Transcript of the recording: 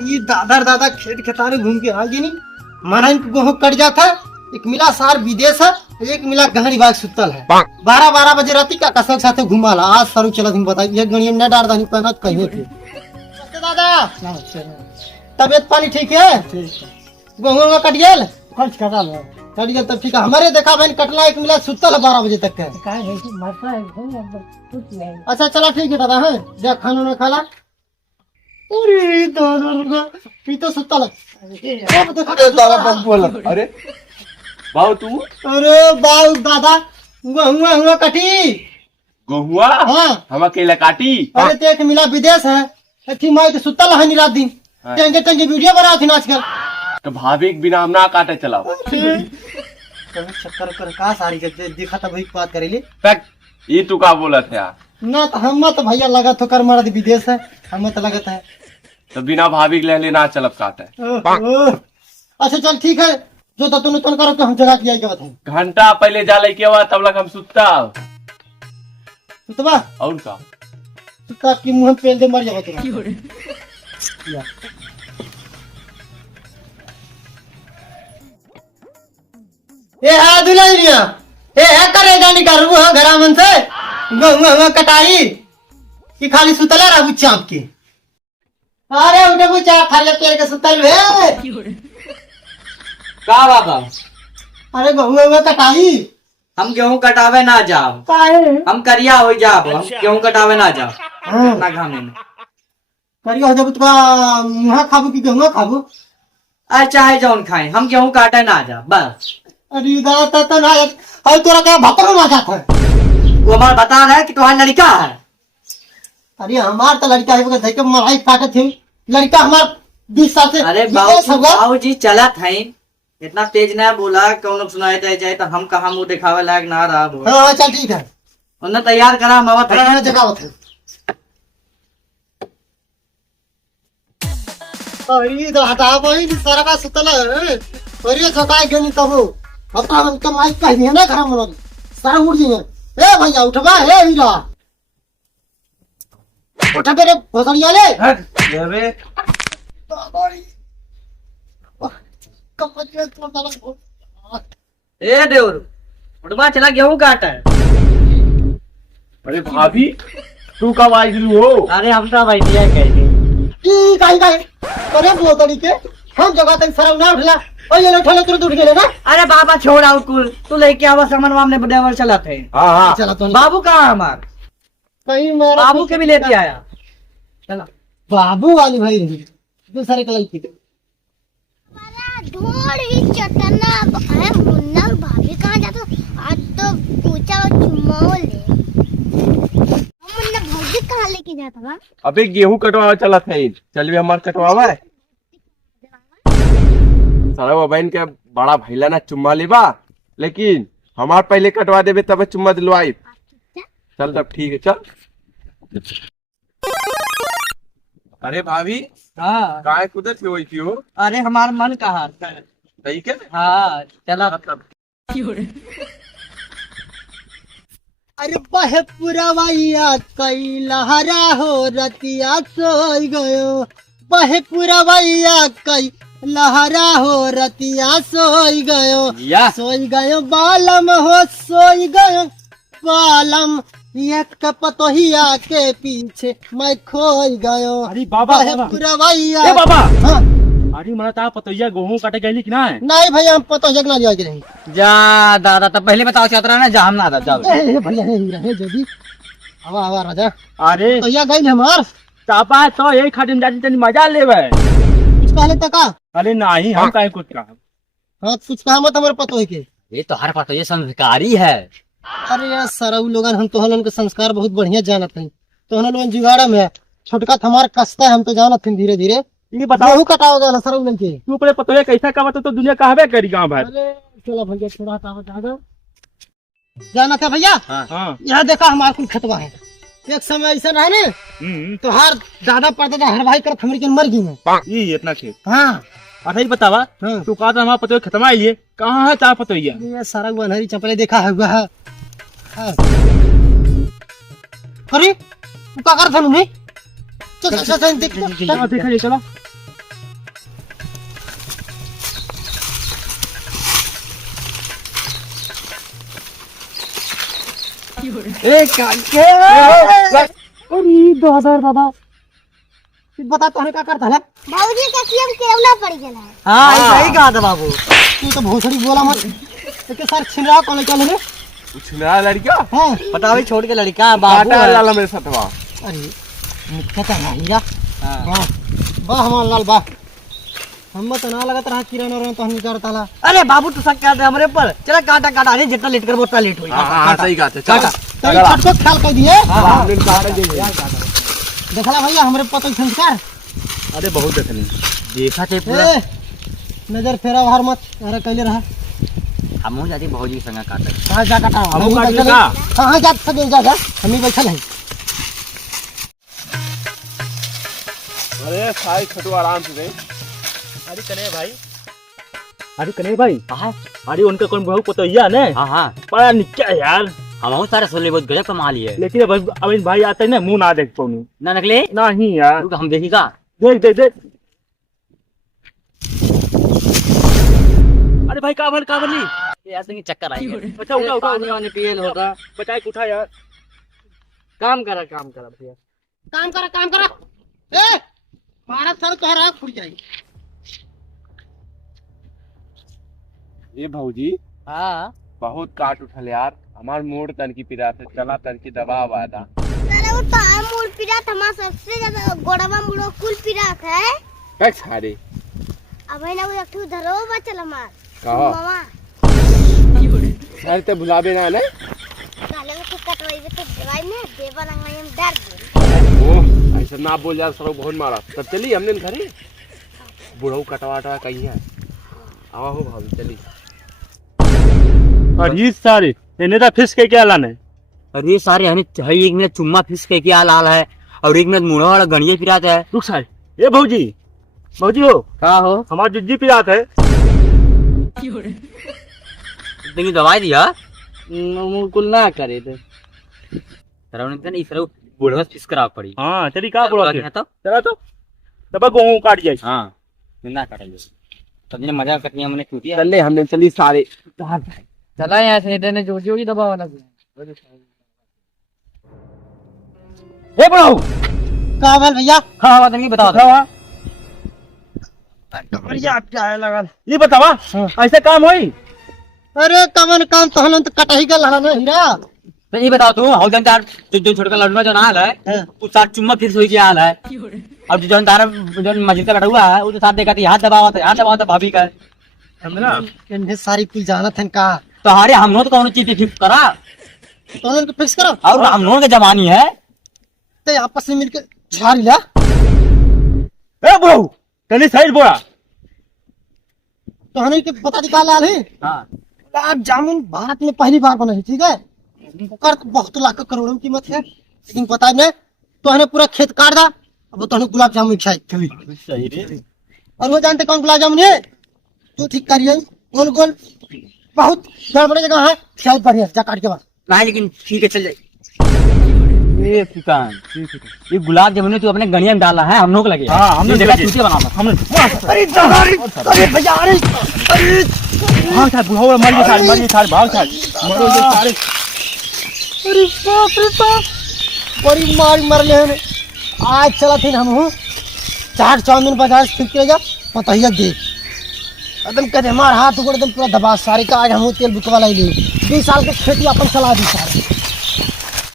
ये दादा दादा खेत खेतारे घूम के आ गई नहीं माना इनको गेहूं कट जाता है। एक मिला सार विदेश है, एक मिला गहरी बाग सुतल है। 12-12 बजे राती का कसक साथे घुमाला। आज सरू चला तुम बता ये गणिया न डार दानी पहनत कहिए थे। दादा तबियत पानी ठीक है? गेहूं में कट गेल? कट गेल तब ठीक है। हमारे देखा बहन कटला एक मिला सुतल है 12 बजे तक के। अच्छा चला ठीक है दादा है जा खाना ना खाला। अरे दादा तो सुतल अरे बाबू तू अरे बाऊ दादा हुआ हुआ कटी गहुआ हाँ हम अकेला काटी। अरे देख मिला विदेश है अच्छी माई तो सुतल है रात दिन टेंगे टेंगे वीडियो बना थी आजकल। तो भाभी के बिना हम ना काटे चलाओ। चक्कर कर का सारी के देखा था भाई बात करेली ये तू का बोला था ना तो हम तो भैया लगा तो कर मर्द विदेश है हम तो लगता है तो बिना भाभी के ले ना चलब काटे। अच्छा चल ठीक है जो तो तुम करो तो हम जगह किया क्या बताएं। घंटा पहले जाले के बाद तब लग हम सुतता सुतबा और का सुता की मुंह पेल दे मर जाओ तुम। ए हा दुल्हनिया ए है करे जानी करू हां घरा मन से गहुआ कटाई कि खाली सुतला रहू चाप के। अरे उठे बुचा खाली पेड़ के सुतल है का बाबा अरे गहुआ कटाई हम गेहूं कटावे ना जाओ काहे हम करिया हो जाओ हम गेहूं कटावे ना जाओ ना घामे में करियो जब तुका मुहा खाबू कि गहुआ खाबू अरे चाहे जौन खाए हम गेहूं काटे ना जा बस। अरे दादा तो ना और तोरा का भतरो ना जाता है वो हमारा बता रहा है कि तुम्हारा लड़का है। अरे हमार तो लड़का है वो देख मलाई काटे थे लड़का हमार 20 साल से अरे बाबू जी चला था इतना तेज ना बोला कौन लोग सुनाए जाए तो हम कहा मुंह दिखावे लायक ना रहा बोल। हाँ चल ठीक है उन्हें तैयार करा हम आवत है जगावत है। अरे तो हटा भाई सारा का सुतला है अरे सकाय गनी तब अपना मन का माइक कह दिया ना घर में सारा उड़ गए। ए भैया उठवा हे हीरा उठा तेरे भोसड़िया ले अरे ए देवर उठवा चला गेहूं काटा है। अरे भाभी तू कब आई हो? अरे हम तो भाई दिया कैसे की काई अरे बोतड़ी के हम जगह तक सारा ना उठला और ये उठले तुरंत उठ गए ना। अरे बाबा छोड़ा कुल तू लेके आवा सामान हमने देवर चला थे। हाँ चला तो बाबू कहाँ हमार कहीं मेरा बाबू के भी लेके आया चला बाबू वाली भाई रही दूसरे कलर की थोड़ी चटना है मुन्ना और भाभी कहाँ जाते आज तो पूछा और चुम्मा ले मुन्ना भाभी कहाँ लेके जाता था। अबे गेहूं कटवा चला था चल भी हमार कटवावा है सारा वो बहन के बड़ा भैला ना चुम्मा लेबा लेकिन हमार पहले कटवा देबे तब चुम्मा दिलवाई। चल तब ठीक है चल। अरे भाभी हाँ काय कुदर थी वही क्यों? अरे हमारा मन कहा सही के हाँ चला मतलब अरे बहे पूरा वैया कई लहरा हो रतिया सोई गयो बहे पूरा वैया कई लहरा हो रतिया सोई गयो बालम हो सोई गयो बालम एक कपतोहिया के पीछे मैं खोई गयो। अरे बाबा पूरा भैया ए बाबा हाँ अरे मला ता पतोइया गेहूं काटे गईली कि ना नहीं भैया हम पतो जगना लिया के नहीं जा दादा तब पहले बताओ चाहता ना जा हम ना जाओ भैया है जल्दी आवा आवा राजा अरे तो या गई हमार चापा तो यही खाटिन जाती तनी मजा लेवे कुछ पहले तक का अरे नहीं हम काहे कुछ का हाँ कुछ कहा मत हमारे पतो है के ये तो हर पतोइया संस्कारी है। अरे यार सारा लोगन हम तो हलन के संस्कार बहुत बढ़िया जानत हैं तो हलन लोगन जुगाड़ा में छोटका हमार कस्ता है हम तो जानत हैं धीरे धीरे ये बताओ गेहूं कटाओगे ना सरऊ के तू अपने पतोइया कैसा का बता तो दुनिया कहबे करी गांव भर। अरे चलो भैया थोड़ा हटाओ जाना था भैया हां यहाँ देखा हमारा कुल खतवा है एक समय ऐसा है ना तो हर दादा परदादा हर भाई कर हमरी के मर गई में ये इतना खेत हाँ अच्छा ये बतावा हाँ। तू कहा था हमारा पतोइया खत्म आई है कहाँ है ता पतोइया? ये सारा बनहरी चपले देखा हुआ है हाँ। अरे तू क्या कर था नहीं चल चल चल देख देखा चला अरे 2000 दादा बता तोहने का करता है बाबूजी का सीएम केवला पड़ गया है। हाँ सही कहा था बाबू। तू तो भोसड़ी बोला मत के सर छिनरा कॉलेज चल रे। कुछ नया लड़का हां पता भी छोड़ के लड़का बाबू काटा है। लाला मेरे साथवा। अरे मुख्य तो नहीं हीरा हाँ। वाह वाह हमार लाल वाह हम तो ना लगत रहा किरण और तो हम करता ला अरे बाबू तू सब कहते हमरे पर चला काटा काटा अरे जितना लेट कर वो उतना लेट होई। हाँ सही कहा था। काटा। तेरी छटको ख्याल कर दिए हमने काटा दे देखला भैया हमरे पता संस्कार अरे बहुत देखनी देखा थे पूरा। ए नजर फेरा बाहर मत अरे कहले रहा हमहू जाती भौजी संग काटा। कहां जा काटा हमहू काट बैठल लेगा। हैं। कहां जा सके जा हम ही बैठल हैं। अरे साई खटू आराम से दे। अरे कने भाई अरे उनका कौन बहू पतोहिया ने हाँ बड़ा निक्का है यार। हम सारे सोले बहुत गजब कमा लिए। लेकिन अब इन भाई आते हैं ना मुंह ना देख पाऊँ ना निकले नहीं यार। रुक हम देखिएगा। देख देख देख अरे भाई का बनी ऐसे चक्कर आई अच्छा उठा उठा पानी वानी पिए होगा। बचाए उठा यार। काम करा भैया। काम करा ए मारा सर तोहरा फुट जाई। ये भौजी हाँ बहुत काट उठल यार। हमार मोड़ तन की पिरा से चला तन की दबाव आया। अरे वो तो मूड पिरात हमारा सबसे ज्यादा गोड़वा मुड़ो कुल पिरात है। क्या छाड़े अब है ना वो एक ठो धरो बचल हमार कहा मामा सर ते बुलावे ना ने काले में कुछ कटवाई तो दवाई में देवा लंगाई हम डर गए। ओ ऐसा ना बोल यार सर बहुत मारा। तब चली हमने घरे बुढ़ऊ कटवाटा कहीं है आवा हो भाभी चली। अरे सारे इन्हें तो फिस के क्या लाने। अरे सारे हमें एक मिनट चुम्मा फिस के क्या लाल है और एक मिनट मुड़ा वाला गणिये पिरात है। रुक सारे ये भौजी हो का हो हमारा जुज्जी पिरात है। देखिए दवाई दिया कुल ना करे थे बुढ़वा फिस करा पड़ी। हाँ चली कहाँ बोला तो चला तो तब गेहूं काट जाए। हाँ ना काटेंगे सबने मजा करनी हमने छूटी चले हमने चली सारे चला यहाँ से इधर ने जोड़ी दबा वाला ए बड़ो का भेल भैया हाँ बात नहीं बताओ ये बतावा ऐसा काम होई। अरे कमन काम तो हलन तो कटही गल हला ना हीरा। तो ये बताओ तू हाउ जनदार जो छोटका लड़का जो नाल है उस साथ चुम्मा फिर सोई के हाल है। अब जो तारा जो मस्जिद का लड़ुआ है वो तो साथ देखा हाथ दबावा था भाभी का समझना इन्हें सारी कुल जानत हैं का तो हमारे हम लोग तो कौन चीज फिक्स करा तो हलन को फिक्स करो और हम लोगों के जमानी है। ते आपस में मिलके झाड़ लिया। ए बहू तनी साइड बोला तो हने के पता निकाल आले हाँ गुलाब जामुन भारत में पहली बार बना है ठीक है। ओकर तो बहुत लाख करोड़ों की कीमत है लेकिन पता नहीं तो हने पूरा खेत काट दा अब तो हने गुलाब जामुन खाई चली सही रे। और वो जानते कौन गुलाब जामुन है जो ठीक करिए गोल गोल बहुत गड़बड़ जगह है शायद बढ़िया जा काट के बाद नहीं लेकिन ठीक है चल जाए। ये किसान ये गुलाब जामुन तू अपने गणिया में डाला है हम लोग लगे। हाँ, हमने देखा लगे। चूतिया बना हमने अरे भैया अरे भाग सारे बुढ़ाओ मारिए सारे भाग सारे मरो ये सारे। अरे बाप रे बाप बड़ी मार मरले हैं आज चला थे हम हूँ चाट चाउमीन बाजार से खरीद के जा पता ही दे एकदम कहते हमारे हाथ ऊपर एकदम पूरा दबा सारी का आज हम तेल बुकवा लाई 20 साल के खेती अपन चला दी सारी